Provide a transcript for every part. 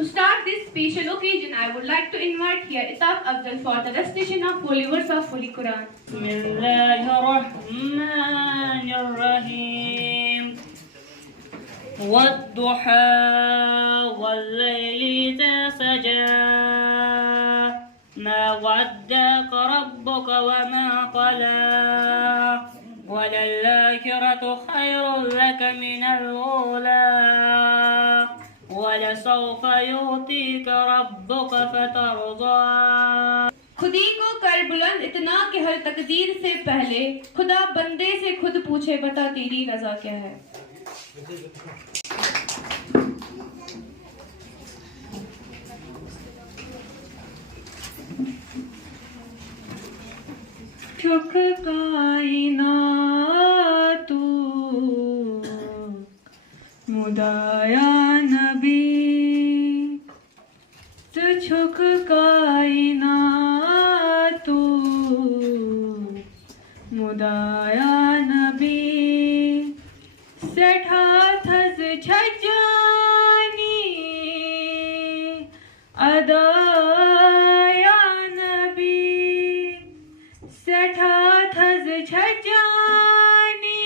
To start this special occasion, I would like to invite here Itaq Afzal for the recitation of holy words of Holy Quran. Bismillahirrahmanirrahim. والضحى والليل إذا سجى ما ودعك ربك وما قلى وللآخرة خير لك من الأولى ولسوف يعطيك ربك فترضى. खुदी को कर बुलंद इतना कि हर तकदीर से पहले खुदा बंदे से खुद पूछे बता तेरी रजा क्या है. शुक कायनातु मुदाया नबी तुझुक कायनातु मुदाया नबी सेठा थस छजानी अदाया नबी सेठा थस छजानी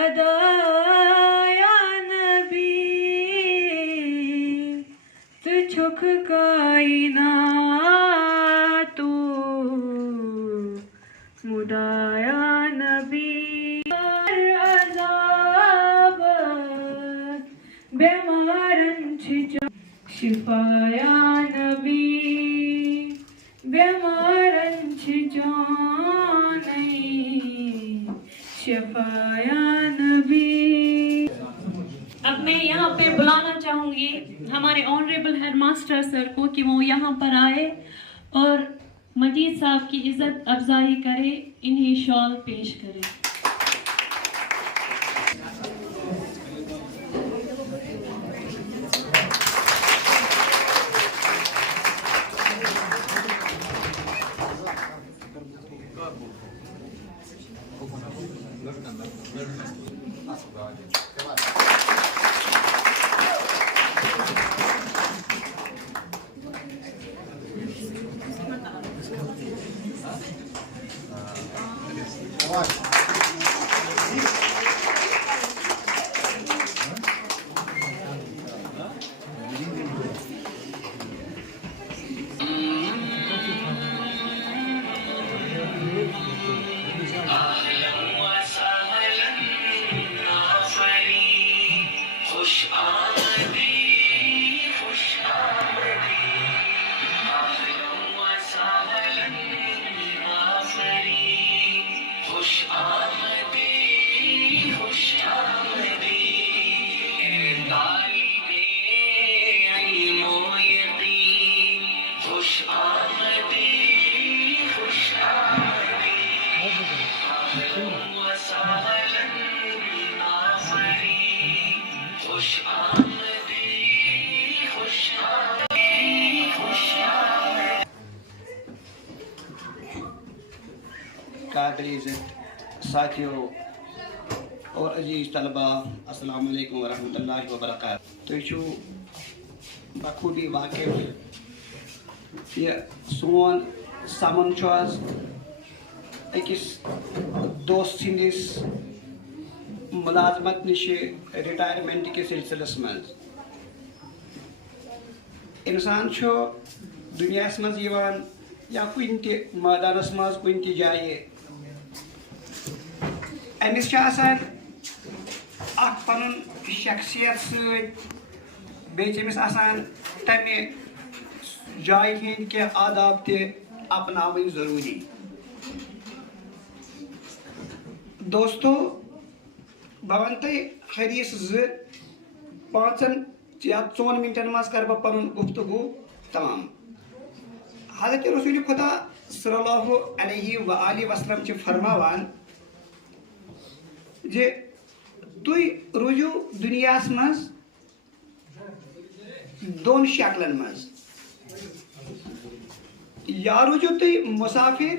अदाया नबी तुझुक कायनातु मुदाया नबी अज़ाब बेमारन शिफाया नबी बेमारन जाने शिफाया नबी. अब मैं यहाँ पे बुलाना चाहूँगी हमारे ऑनरेबल हेड मास्टर सर को कि वो यहाँ पर आए और मजीद साहब की इज्जत अफजाई करे, इन्हें शॉल पेश करें. काबिल साथियों और अजीज तलबा अस्सलाम वालेकुम वरहमतुल्लाहि वबरकातुहू. तुझ बखूबी वाकिफ ये सोन समन अकिस दोस्त सिंदिस मुलाजमत नश रिटायरमेंट के सिलसिलस मज इंसान दुनिया मज या कुन त मैदानस मज कुन त जाए अमिस पन शख्सियत समिस तमें जाए हंद क्या आदाब त अपनाव जरूरी. दोस्तों बह वन तुम हदीस 5 या 4 मिनटन मज कर पन गुफ्तगू तमाम. हज़रत रसूल खुदा सल्लल्लाहु अलैहि वसल्लम फरमावान जे तुम रूजू दुनिया मज दोन शक्लन मज या रूजू तुम मुसाफिर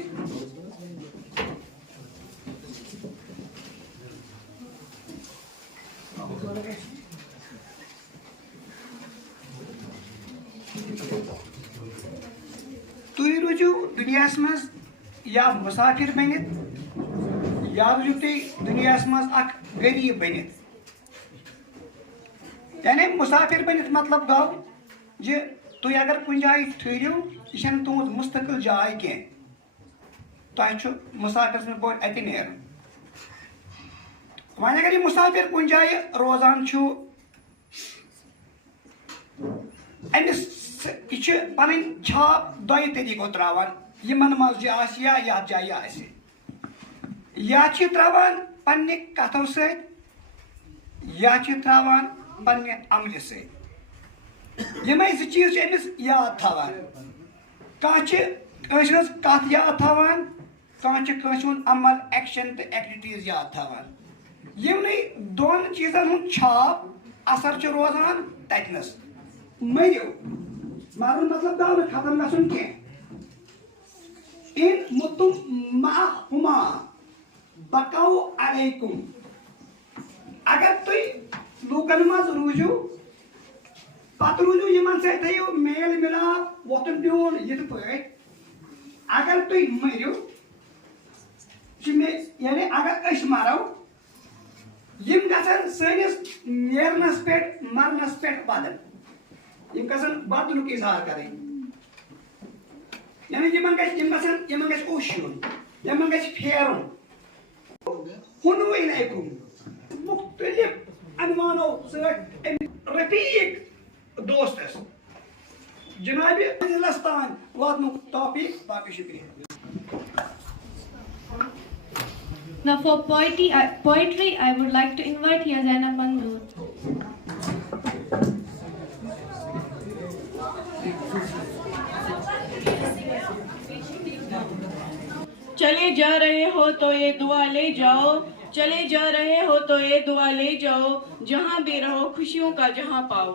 दुनिया मज या मुसाफिर बनित या रूजो तुम दुनिया मज अख गरीब बनित। यानी मुसाफिर बनित मतलब गो जे तुम अगर कुछ जाए ठहरो यह तुद मुस्तकिल जाए कह तुम मुसाफिर में बोल अत नेर वन अगर यह मुसाफिर कुछ जाए रोजान अमिस यह पन छाप दो तरीको त्रावान यमन मज या यथ जाए या त्रावान पन्ने कथों या त्रावान पन्ने अमल से यमे जो चीज अमिस याद थावान कह कथ याद थावान कह अमल एक्शन तो एक्टिविटीज याद थावान यमने दोन चीजन हूं छाप असर रोजान तथनस मरियो मारुन मतलब दाव खत्म गसन कह इन मुतुम माहुमा बकाउ अलैकुम अगर तुम लूकन मज रूजू पत रूजू यमन से थो मेल मिलाप वोतन बिहन यथ पे अगर तुम मरियो यानी अगर मरो यम गसन सनिस नेरनस पे मरनस पे बदल यम गसन बदलुक इजहार करें यानी यमन गस ओशन यमन गस फेरुन हुनु इलैकुम मुख्तलिफ अनवानों से रफीक दोस्तस जनाब हिंदुस्तान वादनु टॉपिक बाकी शुक्रिया। Now for poetry, I would like to invite here Zainab Manzoor. चले जा रहे हो तो ये दुआ ले जाओ, चले जा रहे हो तो ये दुआ ले जाओ, जहां भी रहो खुशियों का जहां पाओ।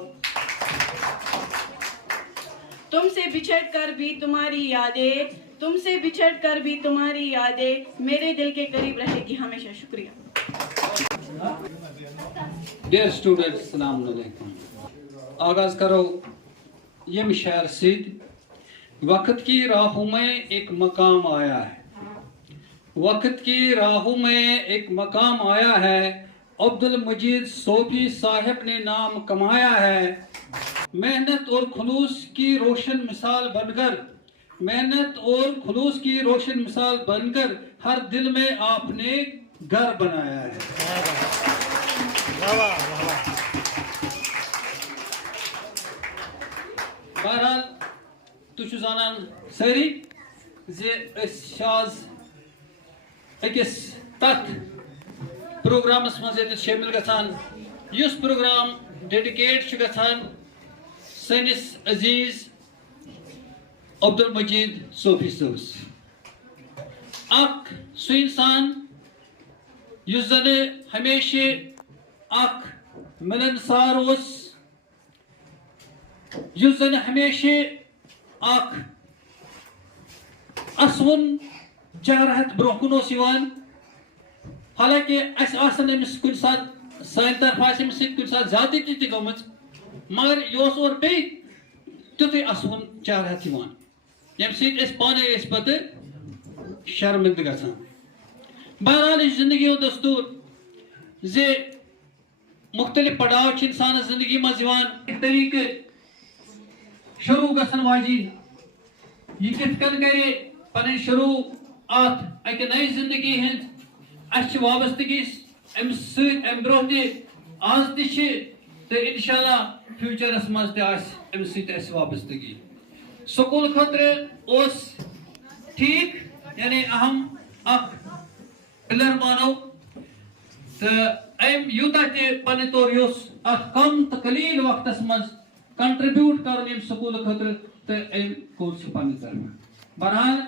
तुमसे बिछड़ कर भी तुम्हारी यादें, तुमसे बिछड़ कर भी तुम्हारी यादें मेरे दिल के करीब रहेगी हमेशा। शुक्रिया। डियर स्टूडेंट्स, अस्सलाम वालेकुम। आगाज करो यम शेर सिद। वक्त की राहों में एक मकाम आया है, वक्त की राहों में एक मकाम आया है, अब्दुल मजीद सोफी साहब ने नाम कमाया है। मेहनत और खुलूस की रोशन मिसाल बनकर, मेहनत और खुलूस की रोशन मिसाल बनकर हर दिल में आपने घर बनाया है। बहरहाल तुझ जानान सारी जे शाज अकिस तथ प्रोग्रामस मज शामिल गसान युस प्रोग्राम डेडिकेट गसान सनिस अजीज अब्दुल मजीद सोफी सोस अख सु इंसान युस जन हमेशा अख मिलनसार उस, युस जन हमेशा अख असवन चेहरहत ब्रोह कुन हालांकि अमिस कुछ सात सान तरफ कुछ सात ज्यादती ती गम मगर यह और बे तुत असवन चेहरहत यम पाने पे शर्मिंद गसान। बहरहाल जिंदगी हो दस्तूर जे मुख्तलिफ पड़ाव इंसान जिंदगी मज तरीके शुरू गसन वाजिन यह कित कन करे पन शुरू अत अक नई जिंदगी हंद अस वाबस्तगी अम ब्रोह आज तो इंशाल्लाह फ्यूचरस मज अम वाबस्तगी। स्कूल खतर ठीक यानी अहम पिलर मानो तो अम यूत पे तौर कम तो कलील वक्त मज कंट्रीब्यूट कर स्कूल खतर तो अम कोर पे तरफ। बहरहाल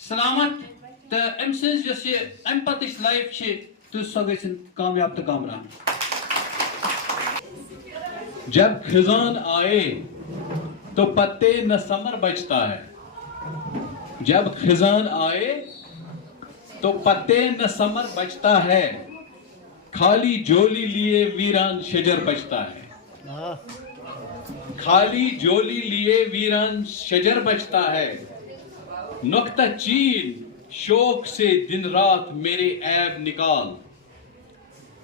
सलामत तो अम अम पत लाइफ तो सो गई कामयाब तो कामरान। जब खिजान आए तो पत्ते न समर बचता है, जब खिजान आए तो पत्ते न समर बचता है, खाली झोली लिए वीरान शजर बचता है, खाली झोली लिए वीरान शजर बचता है। नुक्ता चीन शौक से दिन रात मेरे ऐब निकाल।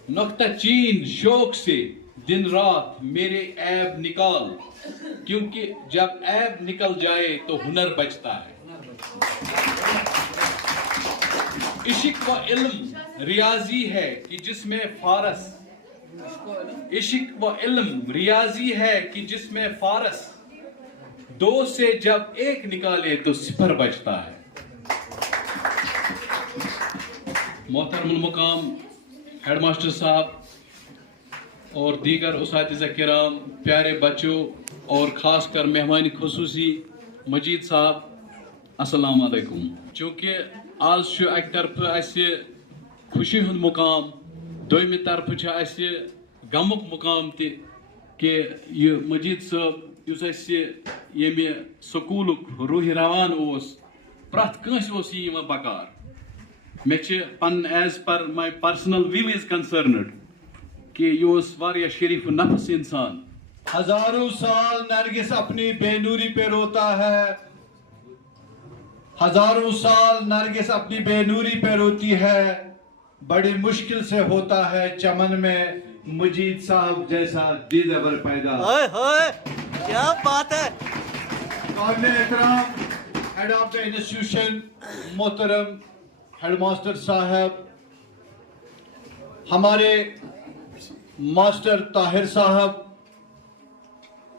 नुक्ता चीन शौक से दिन रात मेरे ऐब निकाल, क्योंकि जब ऐब निकल जाए तो हुनर बचता है। इश्क व इल्म रियाजी है कि जिसमें फारस, इश्क व इल्म रियाजी है कि जिसमें फारस, दो से जब एक निकाले तो सिफर बचता है। मोहतरमुल मुकाम हेडमास्टर साहब और दीगर उसातिज़ा किराम, प्यारे बच्चों और ख़ासकर मेहमान खुसूसी मजीद साहब, अस्सलाम वालेकुम। चूँकि आज अक तरफ अस्य खुशी हुंद मुकाम, दोयमि तरफ अस्य गमुक मुकाम ते कि यह मजीद साहब युस अस्य येमि स्कूलुक रूह रवान ओस, प्रथ कंस ओस यह यिवान बकार। मे पन as far my personal view is concerned कि यह वारिया शरीफ नफ्स इंसान। हजारों साल नरगिस अपनी बेनूरी पे रोता है, हजारों साल नरगिस अपनी बेनूरी पे रोती है, बड़ी मुश्किल से होता है चमन में मजीद साहब जैसा दीदावर पैदा। ओए होए, क्या बात है। काबिल एहतराम हेड ऑफ द इंस्टीट्यूशन मोहतरम हेडमास्टर साहब, हमारे मास्टर ताहिर साहब,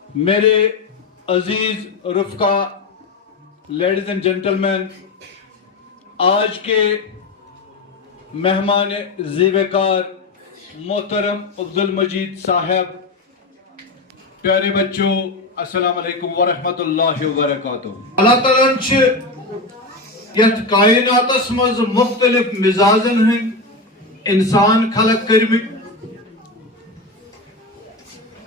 मेरे अजीज रुफ़का, लेडीज एंड जेंटलमैन, आज के मेहमान ज़ीवेकार मोहतरम अब्दुल मजीद साहब, प्यारे बच्चों, अस्सलाम वालेकुम व रहमतुल्लाहि व बरकातुहू। अल्लाह ताला छ यथ कायनातस मज मुख्तलिफ मिजाजन हंद इंसान खलक करमित।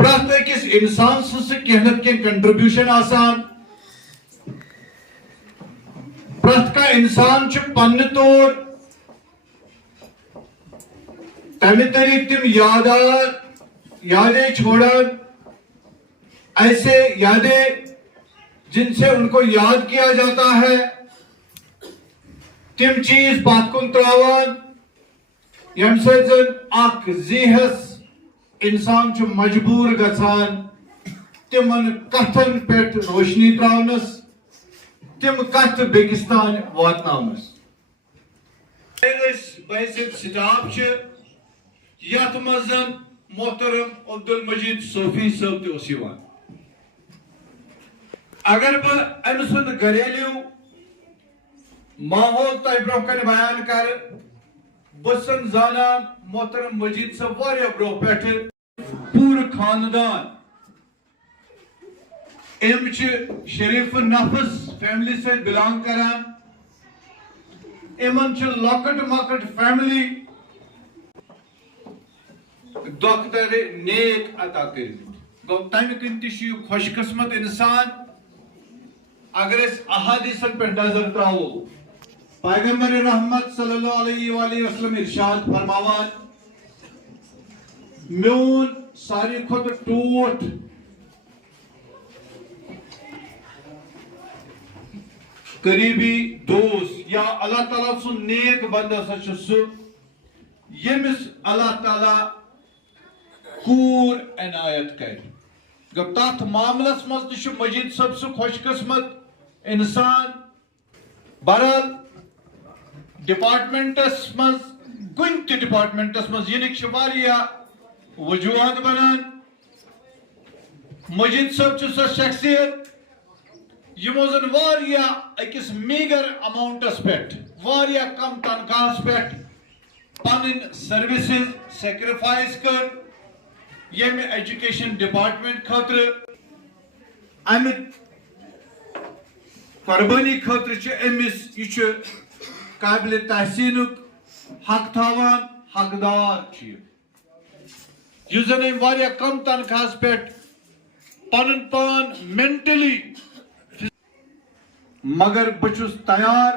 प्रत अकिस इंसान से कह न कह कंट्रीब्यूशन आसान। प्रत का इंसान छ पन्ने तौर तमे तरीक तिम यादें छोड़न, ऐसे यादें जिनसे उनको याद किया जाता है, तिम चीज बात कुन त्रावन यम से अख ज़ीहस इंसान छु मजबूर गसान तिमन कथन पेट रोशनी त्रावनस, तिम कथ बेकिस्तान वातनावनस। बैसित स्टाफ छ यथ मजन मोहतरम अब्दुल मजीद सोफी साहब ते ओस यिवान। अगर बह अमि सुंद घरेलू माहौल तह ब्रोह कन बयान कर, बसन जानान मोहतरम मजीद साहब वारिया ब्रोह पे पूर खानदान एम शरीफ नफस फैमिली से बिलोंग करान। इमन लकट मकट फैमिली दोखदर नेक अता कर गो तम कन खुशकिस्मत इंसान। अगर अहादीसन पे नजर त्रावो, पैगंबर रहमत सल्लल्लाहु अलैहि वसल्लम इरशाद फरमावान, म्यून सारी खुद टूट करीबी दोस्त या अल्लाह ताला सु नेक बंदा सु यमिस अल्लाह ताला कूर इनायत कर। जब तथ मामलस मज तु मजीद सबसे खुशकिस्मत इंसान। बहरहाल डिपार्टमेंटस मज कुन त डिपार्टमेंटस मज यनिक वजूहत बनान। मजीद सब सो शख्सियत यमो जन वारिया अकिस मीगर अमाउंटस पे वारिया कम तनख्वाहस पे पन सर्विसेज सेक्रीफाइस कर यम एजुकेशन डिपार्टमेंट खतर अमि कुर्बानी खतर अमिस यह काबिल तहसीनुक हक थावान हकदार युस जन वारिया कम तनख्वाहस पे पन पान मेंटली, मगर बहुस तैयार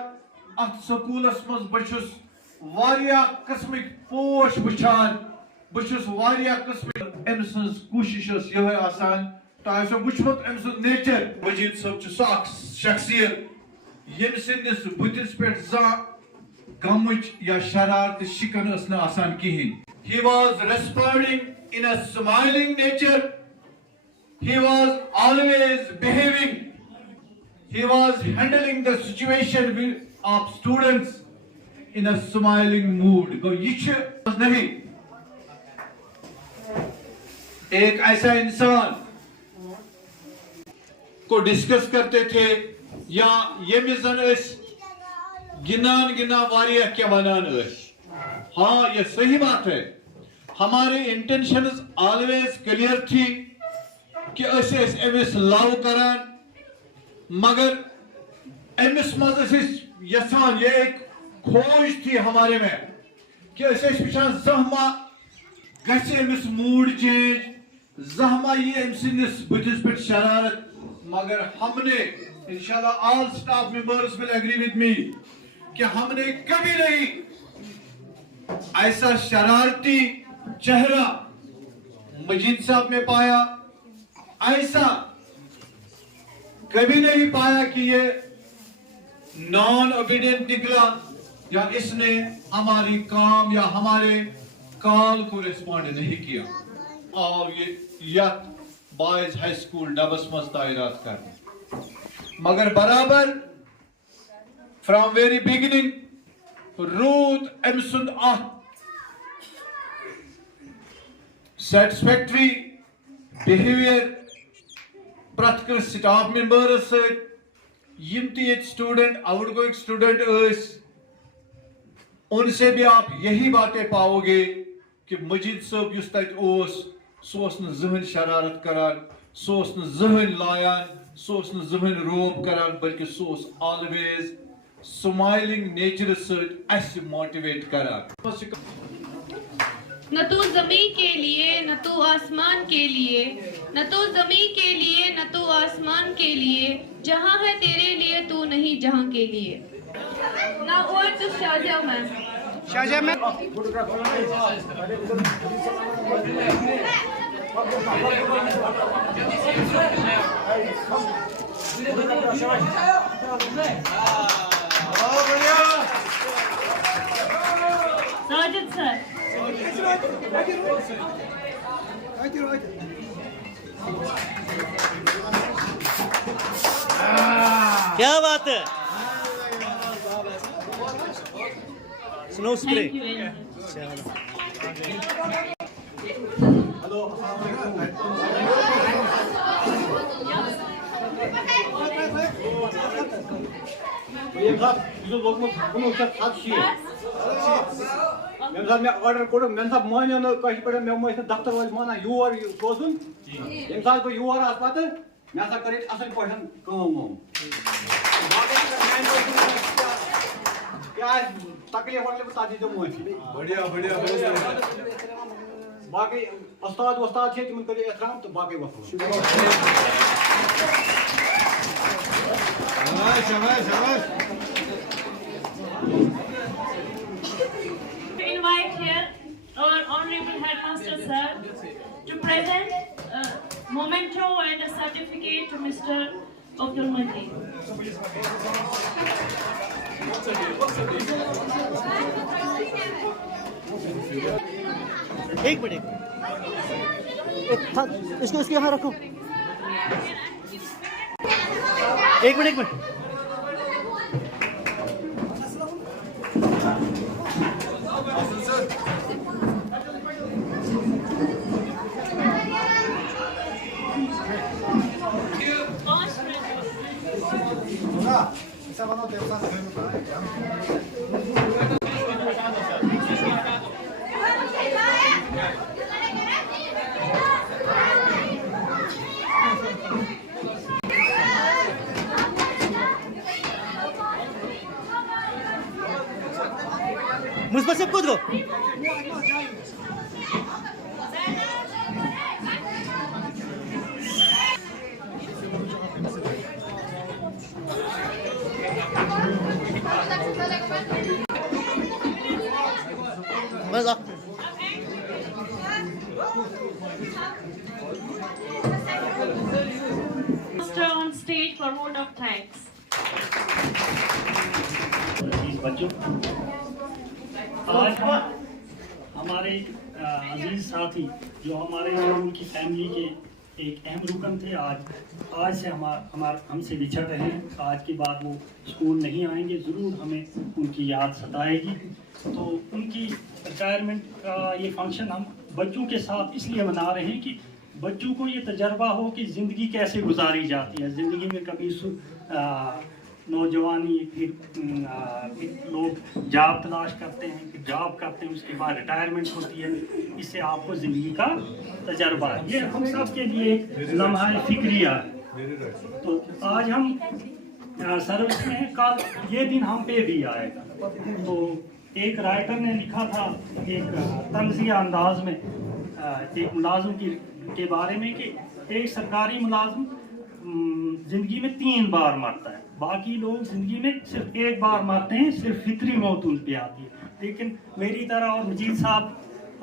अत स्कूलस मज बहुस वारिया किस्मिक पोश वुचान, बहुस वारिया किस्मिक अम सज कोशिश यह आसान। तो वुचमुत अम सुंद नेचर मजीद सब सो शख्सियत यम सिंदिस बुतिस पे गमुच या शरारत शिकन आसान कहीं. He was responding in a smiling nature. He was always behaving. He was handling the situation of students in a smiling mood. Go ये नहीं. एक ऐसा इंसान को डिस्कस करते थे या ये मिजन गिनान गिना वारिया क्या बनान. हाँ ये सही बात है. हमारे इंटेंशंस ऑलवेज क्लियर थी कि एमिस लव करान मगर एमिस मज यसान ये एक खोज थी हमारे में कि वचान जहमा गमिस मूड चेंज जहमा ये अमिस बुतिस पे शरारत. मगर हमने इंशाल्लाह all staff members will agree with me कि हमने कभी नहीं ऐसा शरारती चेहरा मजीद साहब में पाया. ऐसा कभी नहीं पाया कि ये नॉन ओबीडियंट निकला या इसने हमारी काम या हमारे कॉल को रिस्पॉन्ड नहीं किया. और ये बॉयज हाई स्कूल डबस मज तायरात कर मगर बराबर फ्रॉम वेरी बिगिनिंग रूथ अमसुंद satisfactory behavior practical staff members student outgoing student उनसे भी आप यही बातें पाओगे कि मजीद साहब युस तत सोस न जहन शरारत करान सोस न जहन लायान सोस न जहन रोब करान बल्कि सोस ऑलवेज स्माइलिंग नेचर से मोटिवेट करान. न तो जमीन के लिए न तो आसमान के लिए न तो जमीन के लिए न तो आसमान के लिए जहाँ है तेरे लिए तू नहीं जहाँ के लिए. Now over to Shazia ma'am. Shazia ma'am. Sajid sir. क्या बात है. Snow spray. Thank you very much. मैं ऑर्डर कोड मैं सब मानियो न कहि पड़े मैं दफ्तर वाले माना योर सोजुन यम साल को योर आस पत मैं सा करे असल पठन काम क्या तकलीफ वाले बता दीजिए मुझे. बढ़िया बढ़िया बढ़िया. बाकी उस्ताद उस्ताद छे तुम करे एहतराम तो बाकी वक्त शाबाश शाबाश शाबाश. To invite here our honorable headmaster sir to present a memento and a certificate to Mr. Abdul Majid. एक मिनट इसको इसके यहाँ रखो. एक मिनट मुझ पर से कूद गो. बस Master on stage for vote of thanks. अजीज बच्चों, आज हम हमारे अजीज साथी जो हमारे स्कूल की फैमिली के एक अहम रुकन थे, आज से हमसे बिछड़ रहे हैं। आज के बाद वो स्कूल नहीं आएंगे, ज़रूर हमें उनकी याद सताएगी। तो उनकी रिटायरमेंट का ये फंक्शन हम बच्चों के साथ इसलिए मना रहे हैं कि बच्चों को ये तजर्बा हो कि ज़िंदगी कैसे गुजारी जाती है। ज़िंदगी में कभी नौजवानी, फिर लोग जॉब तलाश करते हैं, फिर जॉब करते हैं, उसके बाद रिटायरमेंट होती है। इससे आपको ज़िंदगी का तजर्बा है। ये हम सब के लिए एक लम्हा फिक्रिया है। तो आज हम सर्विस में हैं, कल ये दिन हम पे भी आएगा। तो एक राइटर ने लिखा था एक तंज़िया अंदाज में एक मुलाजिम के बारे में कि एक सरकारी मुलाजिम ज़िंदगी में 3 बार मरता है, बाकी लोग ज़िंदगी में सिर्फ 1 बार मरते हैं, सिर्फ फितरी मौत उन पे आती है। लेकिन मेरी तरह और मजीद साहब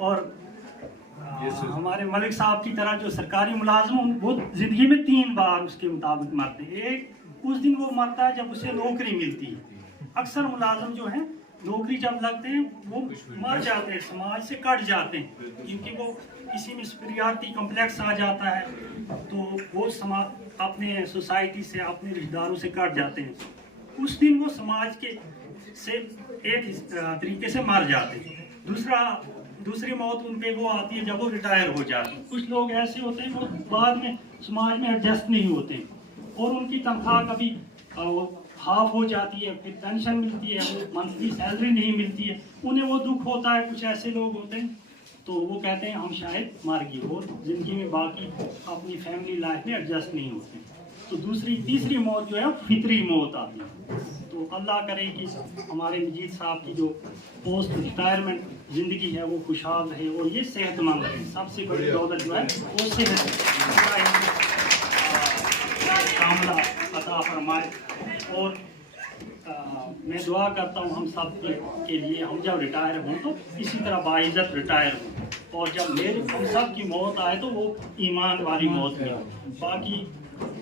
और हमारे मलिक साहब की तरह जो सरकारी मुलाजिम, वो ज़िंदगी में 3 बार उसके मुताबिक मरते हैं। एक उस दिन वो मरता है जब उसे नौकरी मिलती है। अक्सर मुलाजिम जो हैं नौकरी जब लगते हैं वो मर जाते हैं, समाज से कट जाते हैं, क्योंकि वो किसी में सुपीरियरिटी कम्प्लेक्स आ जाता है, तो वो समाज अपने सोसाइटी से, अपने रिश्तेदारों से कट जाते हैं। उस दिन वो समाज के से एक तरीके से मर जाते हैं। दूसरी मौत उन पे वो आती है जब वो रिटायर हो जाते हैं। कुछ लोग ऐसे होते हैं वो बाद में समाज में एडजस्ट नहीं होते और उनकी तनख्वाह कभी हाफ हो जाती है, फिर पेंशन मिलती है, वो मंथली सैलरी नहीं मिलती है, उन्हें वो दुख होता है। कुछ ऐसे लोग होते हैं तो वो कहते हैं हम शायद मर गए और ज़िंदगी में बाकी अपनी फैमिली लाइफ में एडजस्ट नहीं होते। तो तीसरी मौत जो है फितरी मौत आती है। तो अल्लाह करे कि हमारे मजीद साहब की जो पोस्ट रिटायरमेंट ज़िंदगी है वो खुशहाल रहे और ये सेहतमंद रहे। सबसे बड़ी दौलत जो है वो सेहत कामला अता फरमाए। और मैं दुआ करता हूँ हम सब के लिए, हम जब रिटायर हों तो इसी तरह बाइज़्ज़त रिटायर हों, और जब हम सब की मौत आए तो वो ईमान वाली मौत मिले। बाकी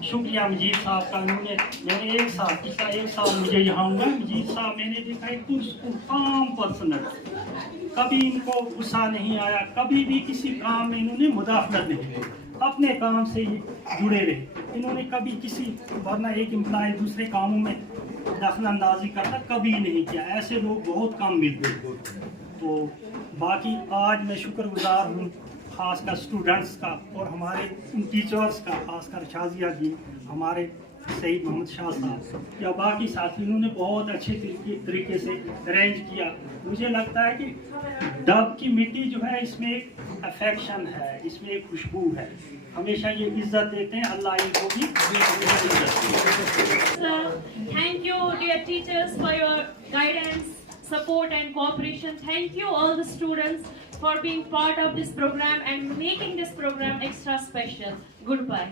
शुक्रिया मजीद साहब का। मैंने पिछला एक साल मुझे यहाँ हुआ, मजीद साहब मैंने देखा एक काम पर्सनल, कभी इनको गुस्सा नहीं आया, कभी भी किसी काम में इन्होंने मुदाखलत नहीं की, अपने काम से ही जुड़े रहे। इन्होंने कभी किसी, वरना एक एम्प्लॉय दूसरे कामों में दखल अंदाजी करना कभी नहीं किया। ऐसे लोग बहुत कम मिलते हैं। तो बाकी आज मैं शुक्रगुजार हूँ खासकर स्टूडेंट्स का और हमारे टीचर्स का, खासकर शाजिया जी, हमारे सईद मोहम्मद शाह साहब या बाकी साथियों ने बहुत अच्छे तरीके से अरेंज किया। मुझे लगता है कि डब की मिट्टी जो है इसमें एक अफेक्शन है, इसमें एक खुशबू है, हमेशा ये इज्जत देते हैं। अल्लाह इनको भी Thank you dear teachers for your guidance, support and cooperation. Thank you all the students for being part of this program and making this program extra special. Goodbye.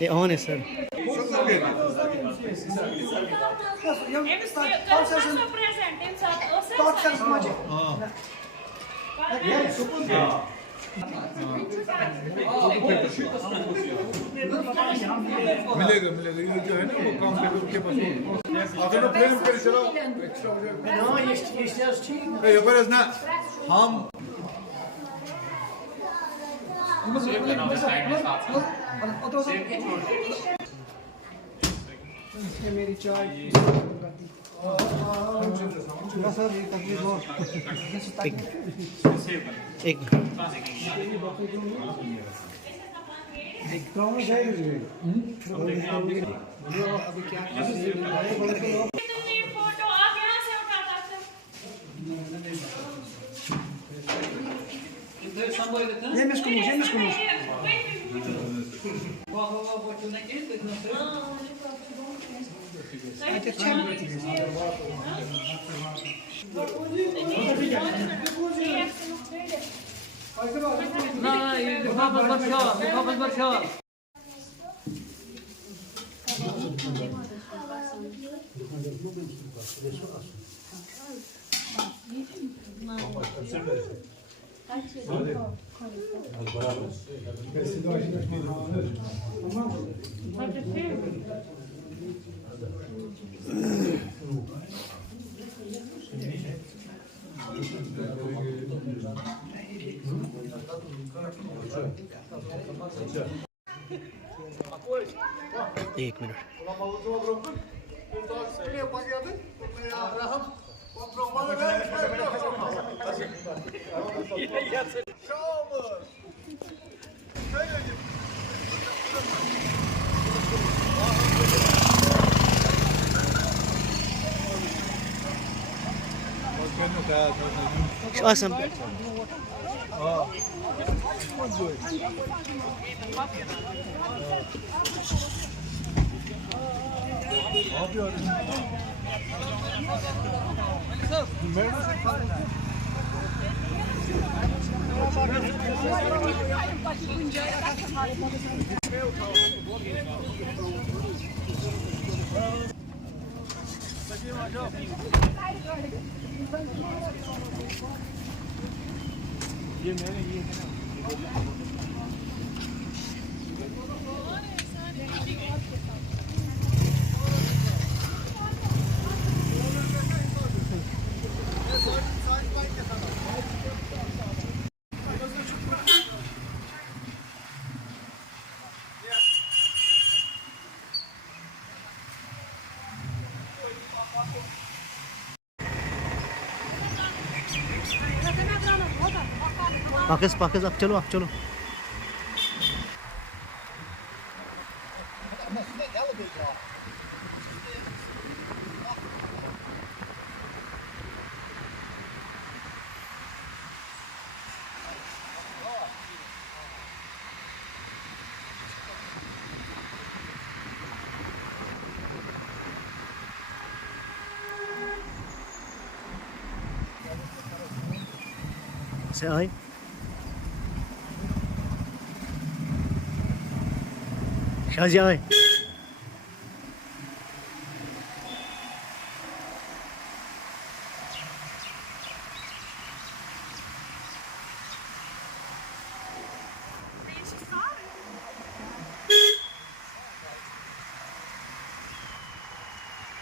ये ऑन है सर। मिलेगा ये जो है ना वो काम पे उनके पास अगर वो फ्रेम कर चलो एक्स्ट्रा हो जाएगा। ये पर ना हम मेरी चाय एक फोटो आप यहाँ से उठा ये मिसको सकते एक मिनट Şu asam. पाकिस अब चलो से आए शाजी आए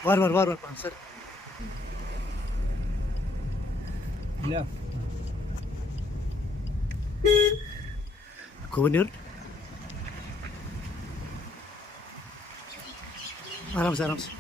वार सर गवर्नर आराम से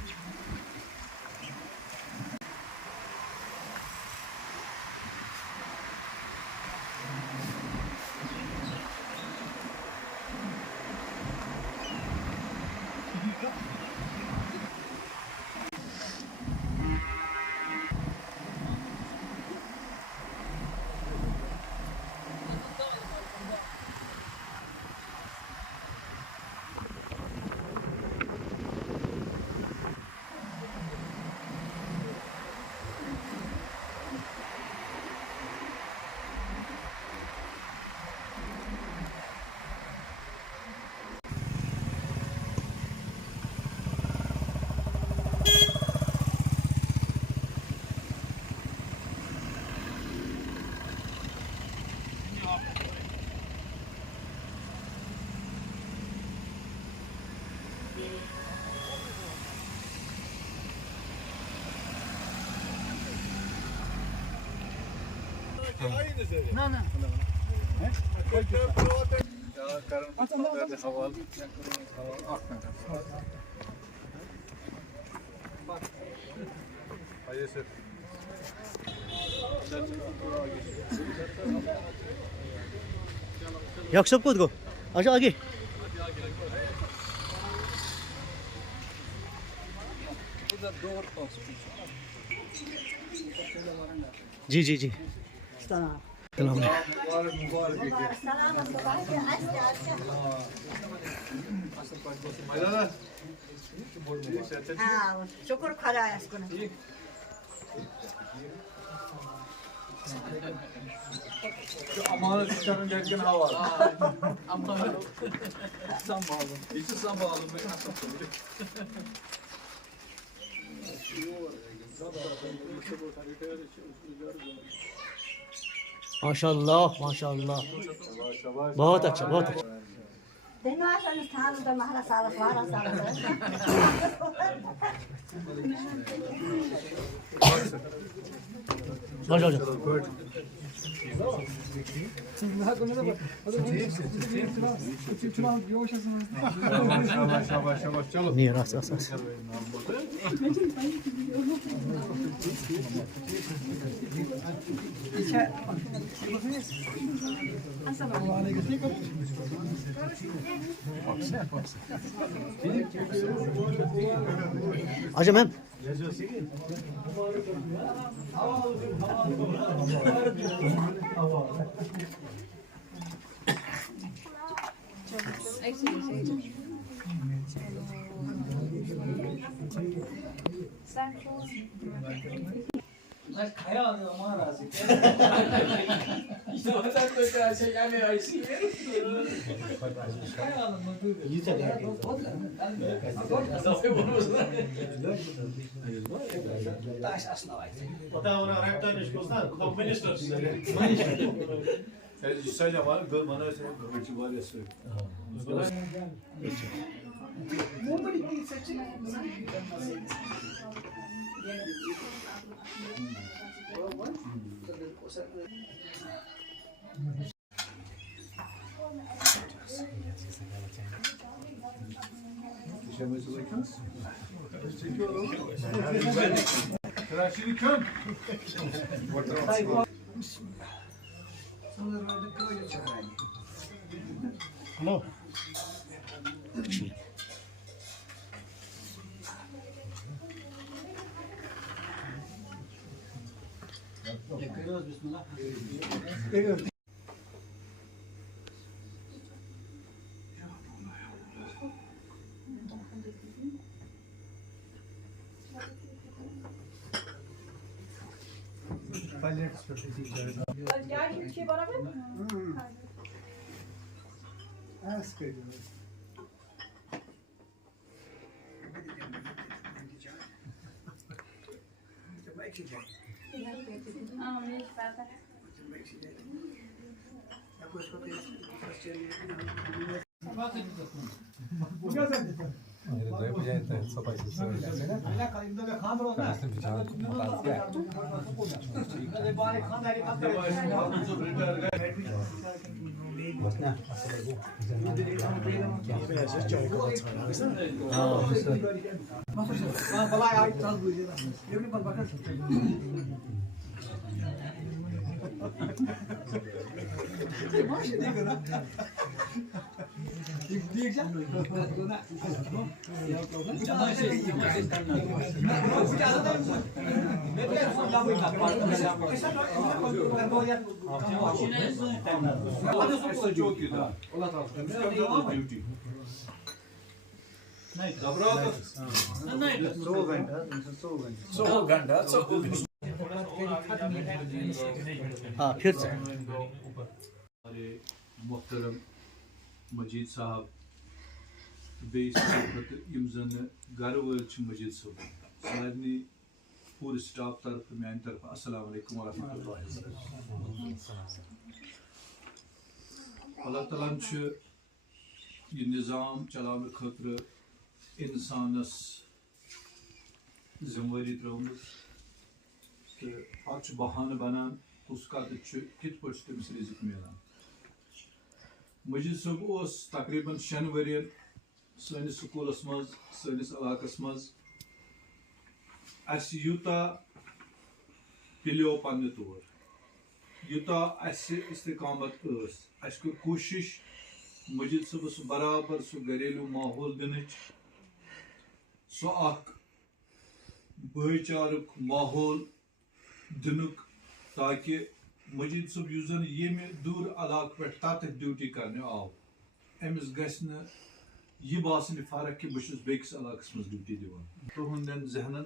Yakışık kod go. Aşağı आगे. जी सलाम शुक्र खुदायस कुन Amanet çıkarın gerçekten hava. Amanet. Sambal. İşte sambal. Ben nasıl माशाल्लाह माशाल्लाह, बहुत अच्छा बहुत अच्छा। दिन आसन स्थान तो महारा सारा सारा सारा नहीं रास रास रास। आजा मैम। हेलो। हाँ फिर से हमारे मोहतरम मजीद साहब बेन घर वल मजीद साहब सारे पूरे स्टाफ तरफ मान तरफ अस्सलाम वालेकुम वरहमतुल्लाहि अल्लाह ताला यह निज़ाम चलाने खतर इंसानस जिम्मेवारी त्रुम तो पे बहान बनान कुस कत कित पे तमिस रिजिक मिलान। मजीद साहब तकरीबन 6 वरियन सनिस स्कूलस मज सनिस इलाकस मज यूता पिलो पन्ने तौर यूता इस्तेकामत कर कोशिश मजीद साहबस बराबर सह घरेलू माहौल दिन सो भाईचारुक माहौल दिन ताकि मजीद साहब युस जन ये दूर इलाक पे तत ड्यूटी करने आव अमिस गह यह बासन फर्क कि बहुत बेकिस इलाकस मज ड्यूटी दिवान तुहंदन जहनन